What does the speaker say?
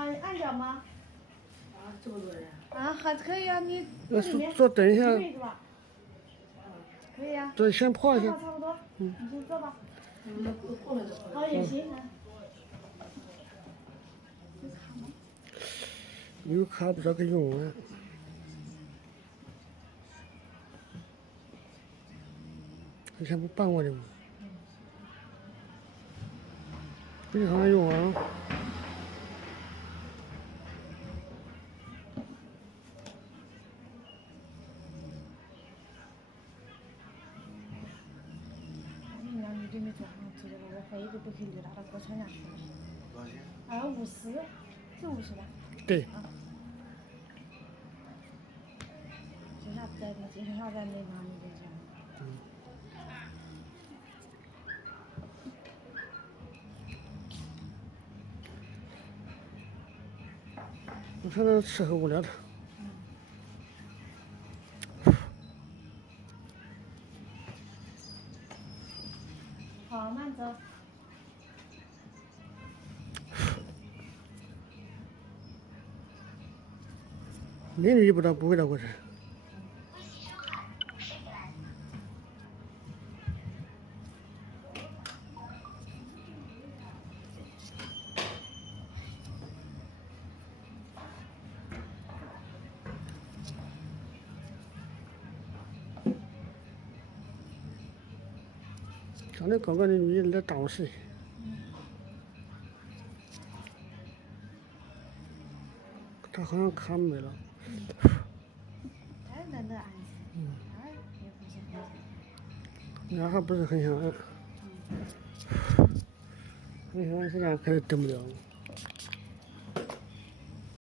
好按脚吗？啊，这么多人。啊，还可以啊，你坐等一下，可以是吧？可以呀。对，先泡一下。差不多，你先坐吧。那过了就好了。好也行啊。有卡不知道给用完。以前不办过的吗？银行用完了。你让你对面做好吃的了，我飞都不去绿大到锅炒下去了。多少钱50，是50吧？对。接下在那，接下在那哪里的家？我看那吃很无聊的。好，慢走。邻居不知道不会到过这。长得高高的女的来打我视频。他好像卡没了。哎，那按。哎，也不是很想。那还不是很想按。很想按，实际上还是等不了。